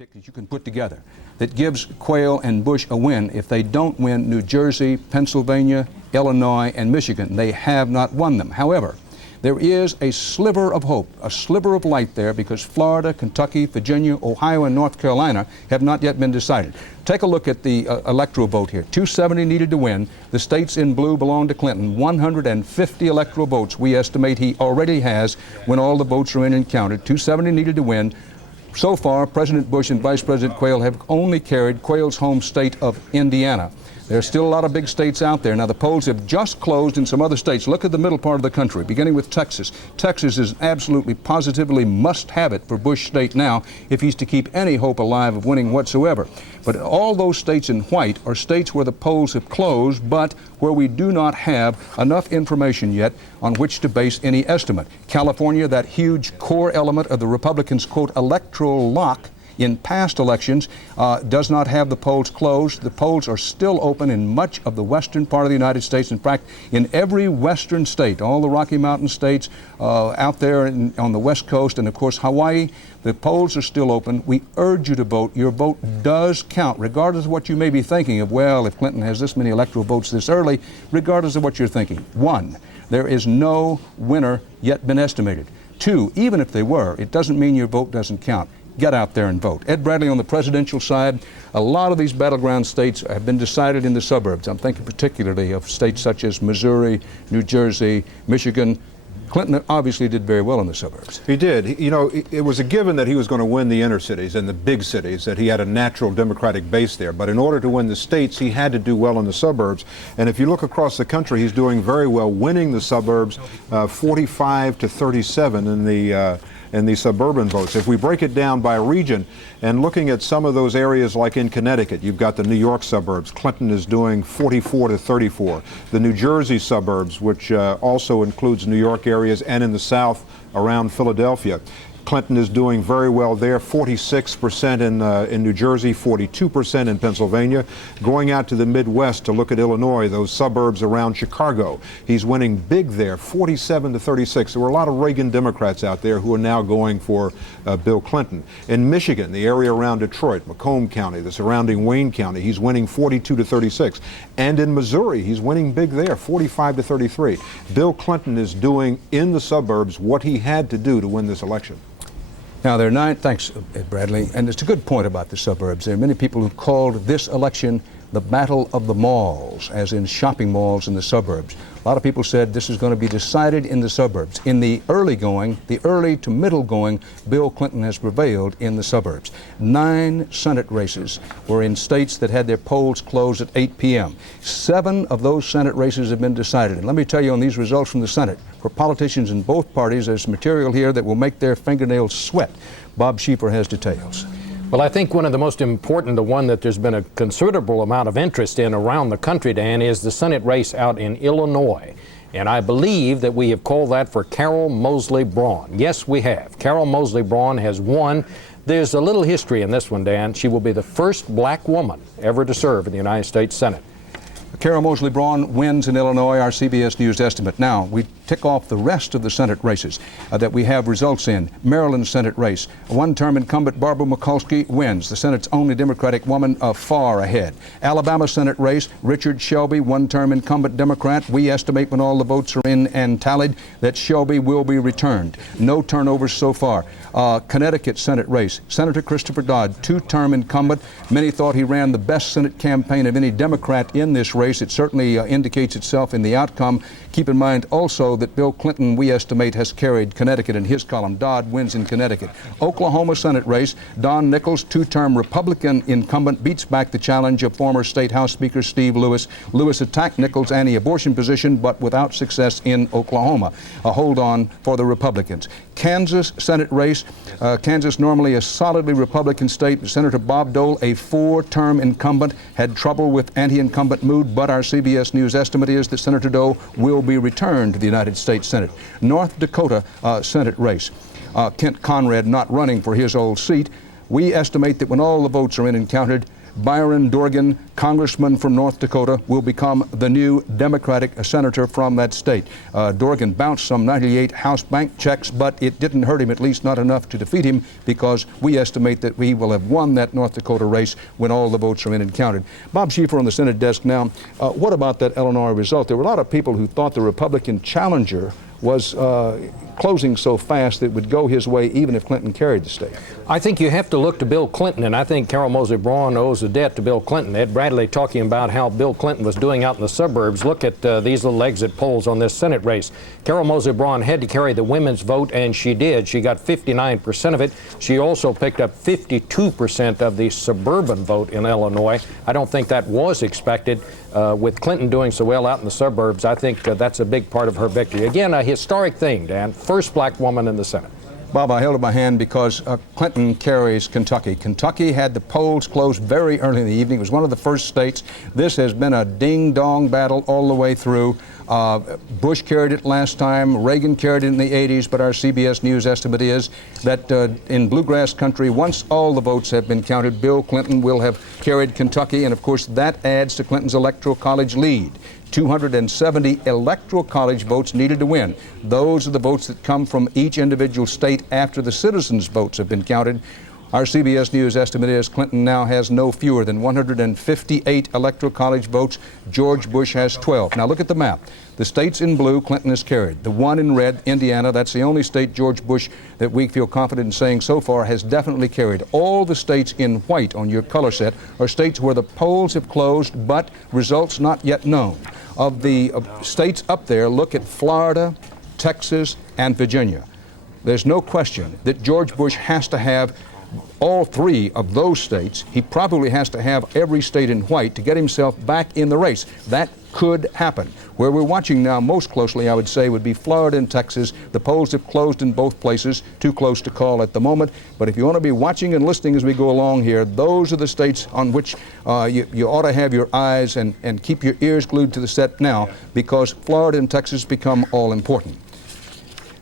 that you can put together that gives Quayle and Bush a win. If they don't win New Jersey, Pennsylvania, Illinois, and Michigan, they have not won them. However, there is a sliver of hope, a sliver of light there, because Florida, Kentucky, Virginia, Ohio, and North Carolina have not yet been decided. Take a look at the electoral vote here. 270 needed to win. The states in blue belong to Clinton. 150 electoral votes we estimate he already has when all the votes are in and counted. 270 needed to win. So far, President Bush and Vice President Quayle have only carried Quayle's home state of Indiana. There are still a lot of big states out there. Now, the polls have just closed in some other states. Look at the middle part of the country, beginning with Texas. Texas is absolutely, positively must have it for Bush state now if he's to keep any hope alive of winning whatsoever. But all those states in white are states where the polls have closed, but where we do not have enough information yet on which to base any estimate. California, that huge core element of the Republicans' quote electoral lock in past elections, does not have the polls closed. The polls are still open in much of the western part of the United States. In fact, in every western state, all the Rocky Mountain states out there on the West Coast, and of course Hawaii, the polls are still open. We urge you to vote. Your vote does count, regardless of what you may be thinking of, well, if Clinton has this many electoral votes this early, regardless of what you're thinking. One, there is no winner yet been estimated. Two, even if they were, it doesn't mean your vote doesn't count. Get out there and vote. Ed Bradley, on the presidential side, a lot of these battleground states have been decided in the suburbs. I'm thinking particularly of states such as Missouri, New Jersey, Michigan. Clinton obviously did very well in the suburbs. He did. You know, it was a given that he was going to win the inner cities and the big cities, that he had a natural Democratic base there. But in order to win the states, he had to do well in the suburbs. And if you look across the country, he's doing very well, winning the suburbs, 45 to 37 in the suburban votes. If we break it down by region and looking at some of those areas, like in Connecticut, you've got the New York suburbs. Clinton is doing 44 to 34. The New Jersey suburbs, which also includes New York areas, and in the South around Philadelphia, Clinton is doing very well there, 46% in New Jersey, 42% in Pennsylvania. Going out to the Midwest to look at Illinois, those suburbs around Chicago, he's winning big there, 47 to 36. There were a lot of Reagan Democrats out there who are now going for Bill Clinton. In Michigan, the area around Detroit, Macomb County, the surrounding Wayne County, he's winning 42 to 36. And in Missouri, he's winning big there, 45 to 33. Bill Clinton is doing in the suburbs what he had to do to win this election. Now, there are nine, thanks, Ed Bradley, and it's a good point about the suburbs. There are many people who called this election the battle of the malls, as in shopping malls in the suburbs. A lot of people said this is going to be decided in the suburbs. In the early going, the early to middle going, Bill Clinton has prevailed in the suburbs. 9 Senate races were in states that had their polls closed at 8 p.m. 7 of those Senate races have been decided. And let me tell you on these results from the Senate, for politicians in both parties, there's material here that will make their fingernails sweat. Bob Schieffer has details. Well, I think one of the most important, the one that there's been a considerable amount of interest in around the country, Dan, is the Senate race out in Illinois. And I believe that we have called that for Carol Moseley Braun. Yes, we have. Carol Moseley Braun has won. There's a little history in this one, Dan. She will be the first black woman ever to serve in the United States Senate. Carol Moseley Braun wins in Illinois, our CBS News estimate. Now, we tick off the rest of the Senate races that we have results in. Maryland Senate race. One-term incumbent Barbara Mikulski wins. The Senate's only Democratic woman far ahead. Alabama Senate race, Richard Shelby, one-term incumbent Democrat. We estimate when all the votes are in and tallied that Shelby will be returned. No turnovers so far. Connecticut Senate race, Senator Christopher Dodd, two-term incumbent. Many thought he ran the best Senate campaign of any Democrat in this race. It certainly indicates itself in the outcome. Keep in mind also that Bill Clinton, we estimate, has carried Connecticut in his column. Dodd wins in Connecticut. Oklahoma Senate race, Don Nichols, two-term Republican incumbent, beats back the challenge of former State House Speaker Steve Lewis. Lewis attacked Nichols' anti-abortion position, but without success in Oklahoma. A hold on for the Republicans. Kansas Senate race, Kansas normally a solidly Republican state. Senator Bob Dole, a 4-term incumbent, had trouble with anti-incumbent mood, but our CBS News estimate is that Senator Dole will be returned to the United States Senate. North Dakota Senate race, Kent Conrad not running for his old seat. We estimate that when all the votes are in and counted, Byron Dorgan, congressman from North Dakota, will become the new Democratic senator from that state. Dorgan bounced some 98 House bank checks, but it didn't hurt him, at least not enough to defeat him, because we estimate that he will have won that North Dakota race when all the votes are in and counted. Bob Schieffer on the Senate desk now. What about that Illinois result? There were a lot of people who thought the Republican challenger was closing so fast that it would go his way even if Clinton carried the state. I think you have to look to Bill Clinton, and I think Carol Moseley Braun owes a debt to Bill Clinton. Ed Bradley talking about how Bill Clinton was doing out in the suburbs. Look at these little exit polls on this Senate race. Carol Moseley Braun had to carry the women's vote, and she did. She got 59% of it. She also picked up 52% of the suburban vote in Illinois. I don't think that was expected. With Clinton doing so well out in the suburbs, I think that's a big part of her victory. Again, a historic thing, Dan. First black woman in the Senate. Bob, I held up my hand because Clinton carries Kentucky. Kentucky had the polls closed very early in the evening. It was one of the first states. This has been a ding-dong battle all the way through. Bush carried it last time. Reagan carried it in the 80s, but our CBS News estimate is that in bluegrass country, once all the votes have been counted, Bill Clinton will have carried Kentucky, and of course that adds to Clinton's Electoral College lead. 270 Electoral College votes needed to win. Those are the votes that come from each individual state after the citizens' votes have been counted. Our CBS News estimate is Clinton now has no fewer than 158 Electoral College votes. George Bush has 12. Now look at the map. The states in blue, Clinton has carried. The one in red, Indiana, that's the only state George Bush that we feel confident in saying so far has definitely carried. All the states in white on your color set are states where the polls have closed but results not yet known. Of the states up there, look at Florida, Texas, and Virginia. There's no question that George Bush has to have all three of those states. He probably has to have every state in white to get himself back in the race. That could happen. Where we're watching now most closely, I would say, would be Florida and Texas. The polls have closed in both places, too close to call at the moment. But if you want to be watching and listening as we go along here, those are the states on which you ought to have your eyes and keep your ears glued to the set now, because Florida and Texas become all important.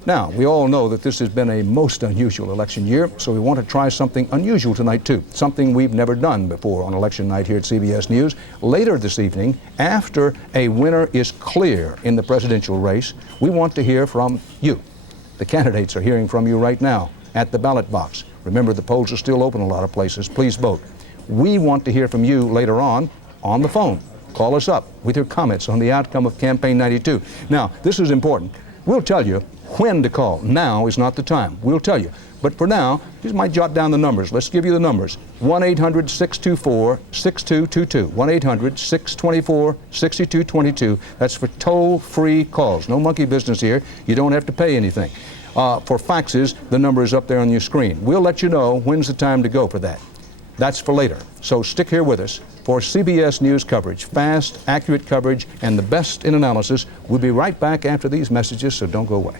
Now, we all know that this has been a most unusual election year, so we want to try something unusual tonight, too. Something we've never done before on election night here at CBS News. Later this evening, after a winner is clear in the presidential race, we want to hear from you. The candidates are hearing from you right now at the ballot box. Remember, the polls are still open in a lot of places. Please vote. We want to hear from you later on the phone. Call us up with your comments on the outcome of Campaign 92. Now, this is important. We'll tell you when to call. Now is not the time. We'll tell you. But for now, just might jot down the numbers. Let's give you the numbers. 1-800-624-6222. 1-800-624-6222. That's for toll-free calls. No monkey business here. You don't have to pay anything. For faxes, the number is up there on your screen. We'll let you know when's the time to go for that. That's for later. So stick here with us for CBS News coverage. Fast, accurate coverage, and the best in analysis. We'll be right back after these messages, so don't go away.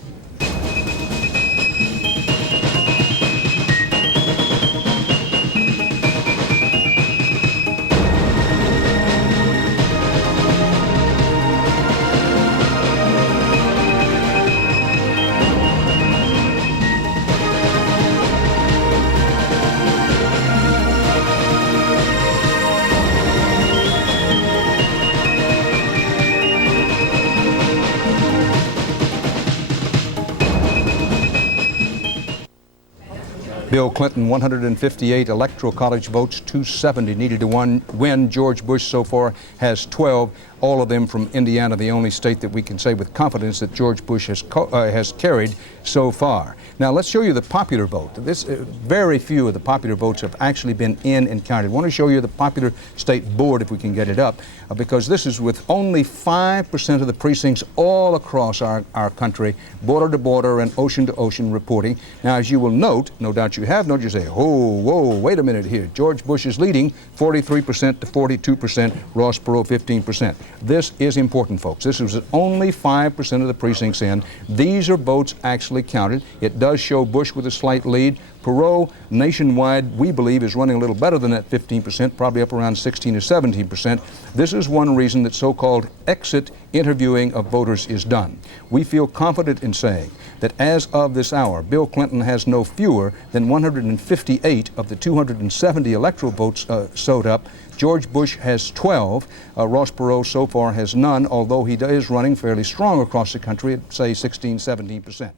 Bill Clinton, 158 Electoral College votes, 270 needed to win. George Bush so far has 12, all of them from Indiana, the only state that we can say with confidence that George Bush has carried so far. Now let's show you the popular vote. Very few of the popular votes have actually been in and counted. I want to show you the popular state board if we can get it up, because this is with only 5% of the precincts all across our country, border to border and ocean to ocean reporting. Now, as you will note, no doubt you have noted, you say, oh, whoa, wait a minute here. George Bush is leading 43% to 42%, Ross Perot 15%. This is important, folks. This is only 5% of the precincts in. These are votes actually counted. It does show Bush with a slight lead. Perot, nationwide, we believe, is running a little better than that 15%, probably up around 16 or 17%. This is one reason that so-called exit interviewing of voters is done. We feel confident in saying that as of this hour, Bill Clinton has no fewer than 158 of the 270 electoral votes sewed up. George Bush has 12. Ross Perot so far has none, although he is running fairly strong across the country at, say, 16, 17%.